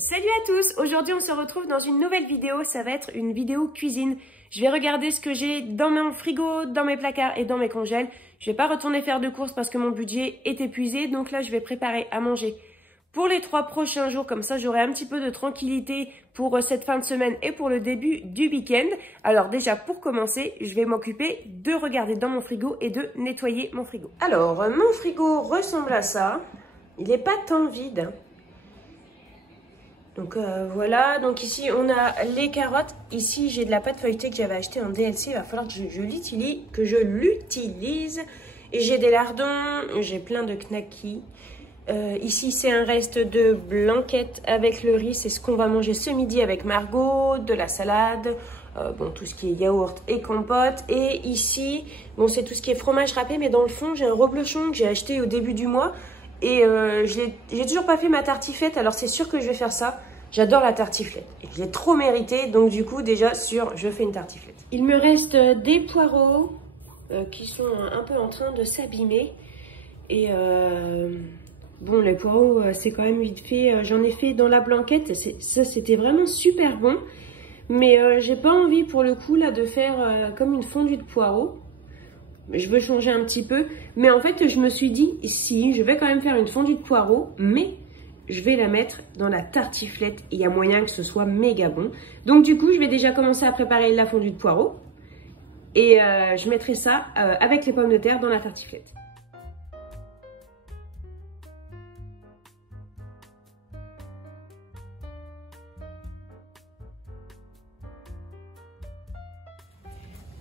Salut à tous! Aujourd'hui on se retrouve dans une nouvelle vidéo, ça va être une vidéo cuisine. Je vais regarder ce que j'ai dans mon frigo, dans mes placards et dans mes congèles. Je vais pas retourner faire de courses parce que mon budget est épuisé, donc là je vais préparer à manger pour les 3 prochains jours, comme ça j'aurai un petit peu de tranquillité pour cette fin de semaine et pour le début du week-end. Alors déjà pour commencer, je vais m'occuper de regarder dans mon frigo et de nettoyer mon frigo. Alors mon frigo ressemble à ça, il n'est pas tant vide. Donc voilà, donc ici on a les carottes, ici j'ai de la pâte feuilletée que j'avais acheté en DLC, il va falloir que je l'utilise. Et j'ai des lardons, j'ai plein de knackis. Ici c'est un reste de blanquette avec le riz, c'est ce qu'on va manger ce midi avec Margot, de la salade, bon tout ce qui est yaourt et compote. Et ici, bon c'est tout ce qui est fromage râpé, mais dans le fond j'ai un reblochon que j'ai acheté au début du mois. Et j'ai toujours pas fait ma tartiflette, alors c'est sûr que je vais faire ça. J'adore la tartiflette et je l'ai trop mérité, donc du coup déjà sûr je fais une tartiflette. Il me reste des poireaux qui sont un peu en train de s'abîmer. Et bon les poireaux c'est quand même vite fait, j'en ai fait dans la blanquette, ça c'était vraiment super bon. Mais j'ai pas envie pour le coup là de faire comme une fondue de poireaux. Je veux changer un petit peu, mais en fait je me suis dit si je vais quand même faire une fondue de poireaux, mais je vais la mettre dans la tartiflette et il y a moyen que ce soit méga bon. Donc du coup je vais déjà commencer à préparer la fondue de poireaux et je mettrai ça avec les pommes de terre dans la tartiflette.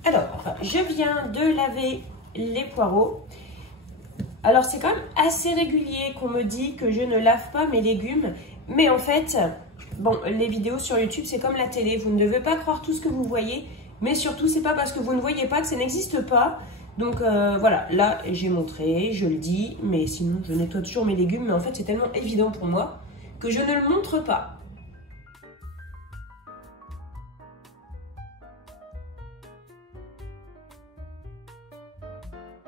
Alors, je viens de laver les poireaux. Alors, c'est quand même assez régulier qu'on me dit que je ne lave pas mes légumes. Mais en fait, bon, les vidéos sur YouTube, c'est comme la télé. Vous ne devez pas croire tout ce que vous voyez. Mais surtout, c'est pas parce que vous ne voyez pas que ça n'existe pas. Donc, voilà, là, j'ai montré, je le dis. Mais sinon, je nettoie toujours mes légumes. Mais en fait, c'est tellement évident pour moi que je ne le montre pas.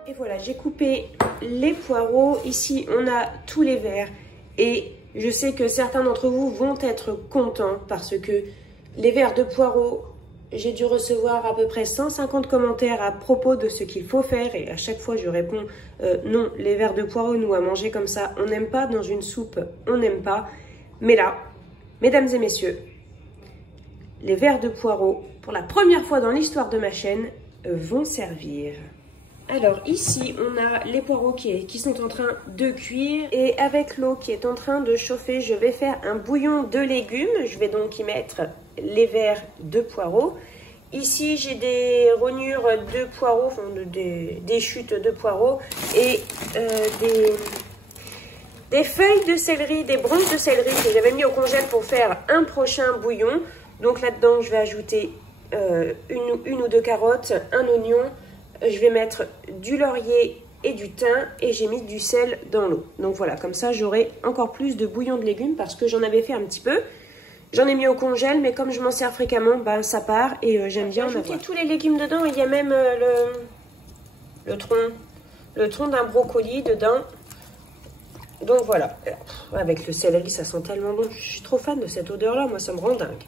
Et voilà, j'ai coupé les poireaux. Ici, on a tous les verts. Et je sais que certains d'entre vous vont être contents parce que les verres de poireaux, j'ai dû recevoir à peu près 150 commentaires à propos de ce qu'il faut faire. Et à chaque fois, je réponds non, les verres de poireaux, nous, à manger comme ça, on n'aime pas dans une soupe, on n'aime pas. Mais là, mesdames et messieurs, les verres de poireaux, pour la première fois dans l'histoire de ma chaîne, vont servir. Alors ici, on a les poireaux qui sont en train de cuire. Et avec l'eau qui est en train de chauffer, je vais faire un bouillon de légumes. Je vais donc y mettre les verres de poireaux. Ici, j'ai des rognures de poireaux, enfin des chutes de poireaux. Et des feuilles de céleri, des branches de céleri que j'avais mis au congèle pour faire un prochain bouillon. Donc là-dedans, je vais ajouter une ou deux carottes, un oignon. Je vais mettre du laurier et du thym et j'ai mis du sel dans l'eau. Donc voilà, comme ça j'aurai encore plus de bouillon de légumes parce que j'en avais fait un petit peu. J'en ai mis au congèle, mais comme je m'en sers fréquemment, ben, ça part et j'aime bien en avoir. Tous les légumes dedans, il y a même le tronc d'un brocoli dedans. Donc voilà, avec le céleri ça sent tellement bon. Je suis trop fan de cette odeur là, moi ça me rend dingue.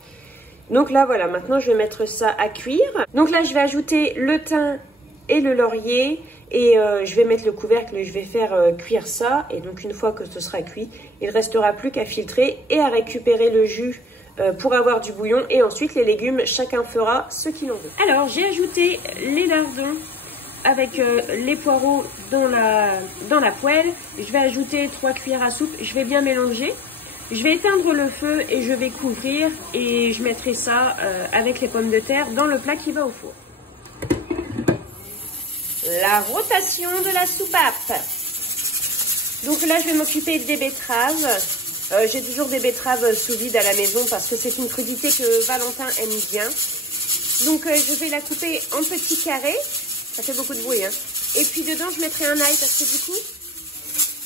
Donc là voilà, maintenant je vais mettre ça à cuire. Donc là je vais ajouter le thym et le laurier et je vais mettre le couvercle et je vais faire cuire ça. Et donc une fois que ce sera cuit, il ne restera plus qu'à filtrer et à récupérer le jus pour avoir du bouillon. Et ensuite les légumes, chacun fera ce qu'il en veut. Alors j'ai ajouté les lardons avec les poireaux dans la poêle. Je vais ajouter 3 cuillères à soupe, je vais bien mélanger. Je vais éteindre le feu et je vais couvrir et je mettrai ça avec les pommes de terre dans le plat qui va au four. La rotation de la soupape. Donc là, je vais m'occuper des betteraves. J'ai toujours des betteraves sous vide à la maison parce que c'est une crudité que Valentin aime bien. Donc je vais la couper en petits carrés. Ça fait beaucoup de bruit, hein. Et puis dedans, je mettrai un ail parce que du coup,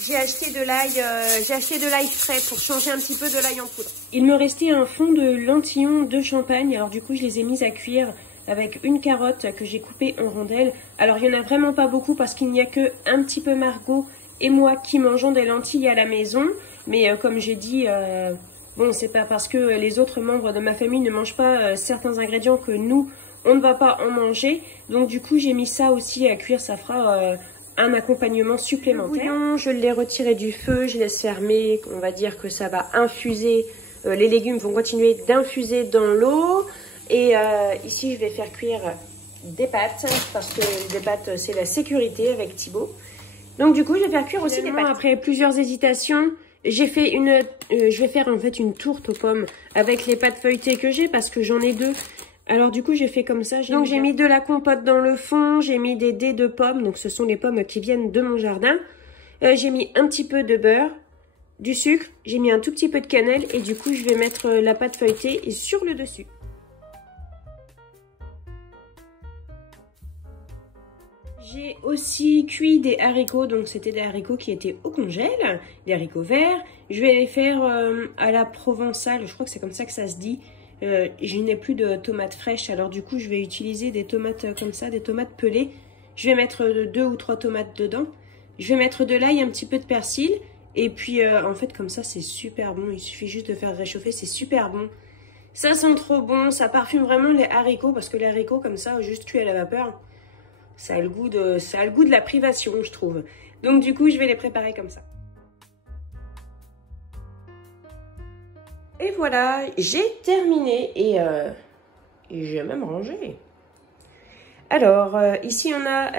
j'ai acheté de l'ail frais pour changer un petit peu de l'ail en poudre. Il me restait un fond de lentillons de champagne. Alors du coup, je les ai mis à cuire avec une carotte que j'ai coupée en rondelles. Alors il n'y en a vraiment pas beaucoup parce qu'il n'y a que un petit peu Margot et moi qui mangeons des lentilles à la maison. Mais comme j'ai dit, Bon, c'est pas parce que les autres membres de ma famille ne mangent pas certains ingrédients que nous, on ne va pas en manger. Donc du coup, j'ai mis ça aussi à cuire. Ça fera un accompagnement supplémentaire. Le bouillon, je l'ai retiré du feu, je laisse fermer. On va dire que ça va infuser. Les légumes vont continuer d'infuser dans l'eau. Et ici, je vais faire cuire des pâtes. Parce que des pâtes, c'est la sécurité avec Thibaut. Donc du coup, je vais faire cuire aussi des pâtes. Après plusieurs hésitations, j'ai fait je vais faire en fait une tourte aux pommes avec les pâtes feuilletées que j'ai parce que j'en ai 2. Alors du coup, j'ai fait comme ça. Donc j'ai mis de la compote dans le fond, j'ai mis des dés de pommes. Donc ce sont les pommes qui viennent de mon jardin. J'ai mis un petit peu de beurre, du sucre, j'ai mis un tout petit peu de cannelle et du coup, je vais mettre la pâte feuilletée sur le dessus. J'ai aussi cuit des haricots, donc c'était des haricots qui étaient au congèle, des haricots verts. Je vais les faire à la provençale, je crois que c'est comme ça que ça se dit. Je n'ai plus de tomates fraîches, alors du coup je vais utiliser des tomates comme ça, des tomates pelées. Je vais mettre 2 ou 3 tomates dedans. Je vais mettre de l'ail, un petit peu de persil. Et puis en fait comme ça c'est super bon, il suffit juste de faire réchauffer, c'est super bon. Ça sent trop bon, ça parfume vraiment les haricots parce que les haricots comme ça, juste cuits à la vapeur, ça a le goût de la privation je trouve. Donc du coup je vais les préparer comme ça. Et voilà, j'ai terminé et j'ai même rangé. Alors, ici on a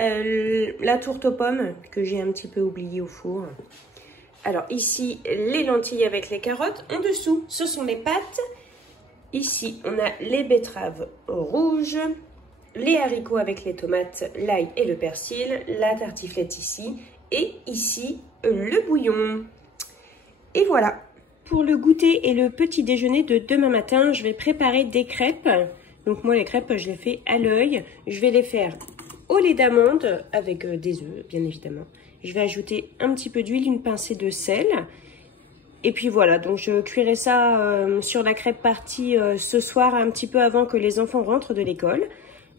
la tourte aux pommes que j'ai un petit peu oubliée au four. Alors ici, les lentilles avec les carottes. En dessous, ce sont les pâtes. Ici, on a les betteraves rouges, les haricots avec les tomates, l'ail et le persil, la tartiflette ici. Et ici, le bouillon. Et voilà. Pour le goûter et le petit déjeuner de demain matin, je vais préparer des crêpes. Donc moi, les crêpes, je les fais à l'œil. Je vais les faire au lait d'amande avec des œufs, bien évidemment. Je vais ajouter un petit peu d'huile, une pincée de sel. Et puis voilà, donc je cuirai ça sur la crêpe partie ce soir, un petit peu avant que les enfants rentrent de l'école.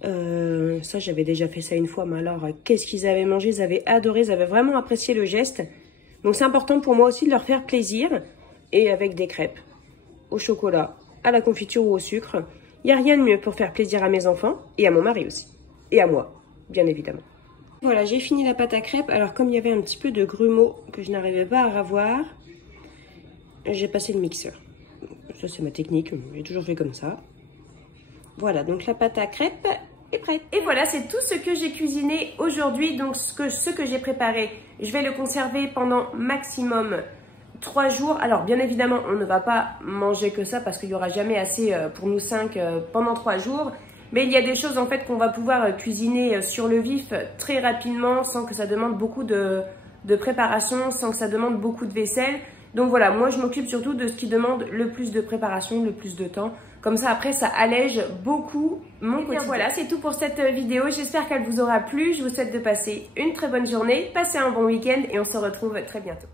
Ça, j'avais déjà fait ça une fois, mais alors, qu'est-ce qu'ils avaient mangé? Ils avaient adoré, ils avaient vraiment apprécié le geste. Donc c'est important pour moi aussi de leur faire plaisir. Et avec des crêpes au chocolat, à la confiture ou au sucre. Il n'y a rien de mieux pour faire plaisir à mes enfants et à mon mari aussi. Et à moi, bien évidemment. Voilà, j'ai fini la pâte à crêpes. Alors comme il y avait un petit peu de grumeaux que je n'arrivais pas à ravoir, j'ai passé le mixeur. Ça c'est ma technique, j'ai toujours fait comme ça. Voilà, donc la pâte à crêpes est prête. Et voilà, c'est tout ce que j'ai cuisiné aujourd'hui. Donc ce que j'ai préparé, je vais le conserver pendant maximum 3 jours. Alors bien évidemment on ne va pas manger que ça parce qu'il n'y aura jamais assez pour nous 5 pendant 3 jours. Mais il y a des choses en fait qu'on va pouvoir cuisiner sur le vif très rapidement sans que ça demande beaucoup de préparation, sans que ça demande beaucoup de vaisselle. Donc voilà, moi je m'occupe surtout de ce qui demande le plus de préparation, le plus de temps. Comme ça après ça allège beaucoup mon quotidien. Voilà, c'est tout pour cette vidéo. J'espère qu'elle vous aura plu. Je vous souhaite de passer une très bonne journée, passer un bon week-end et on se retrouve très bientôt.